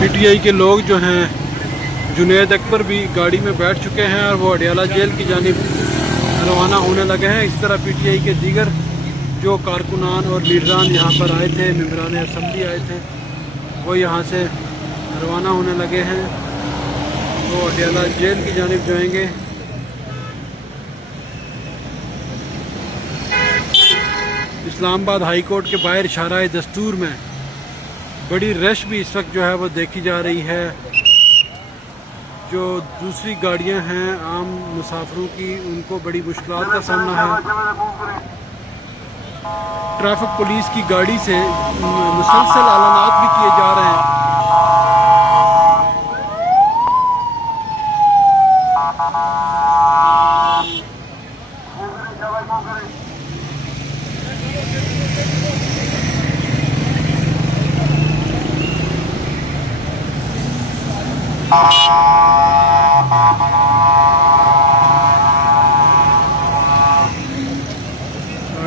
PTI के लोग जो हैं जुनैद अकबर भी गाड़ी में बैठ चुके हैं और वो अडियाला जेल की जानिब रवाना होने लगे हैं। इस तरह पीटीआई के दीगर जो कारकुनान और लीडरान यहाँ पर आए थे, मेंबरान असम्बली आए थे, वो यहाँ से रवाना होने लगे हैं। वो अडियाला जेल की जानिब जाएंगे। इस्लामाबाद हाई कोर्ट के बाहर इशारा दस्तूर में बड़ी रश भी इस वक्त जो है वो देखी जा रही है। जो दूसरी गाड़ियां हैं आम मुसाफिरों की, उनको बड़ी मुश्किलात का सामना है। ट्रैफिक पुलिस की गाड़ी से मुसलसल ऐलानात भी किए जा रहे हैं।